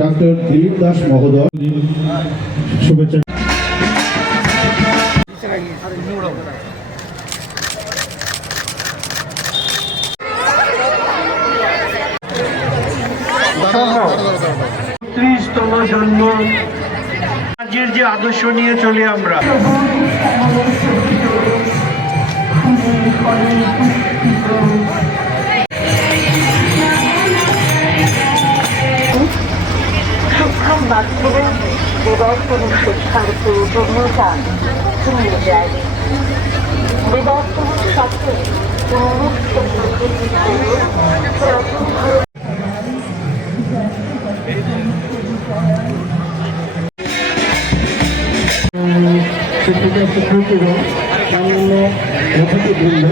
Doctor Dilip Das মহোদয় শুভেচ্ছা। ত্রিশতম জন্ম। আজকের যে আদর্শ নিয়ে চলি আমরা। মাধ্যমে বিবর্তন শিক্ষার প্রয়োজনীয়তা শুনিয়ে যায় বিবর্তন শব্দে উন্মুক্ত প্রকৃতি প্রথম শিক্ষিকা শিক্ষার্থীরা অন্যান্য অতিথিবৃন্দ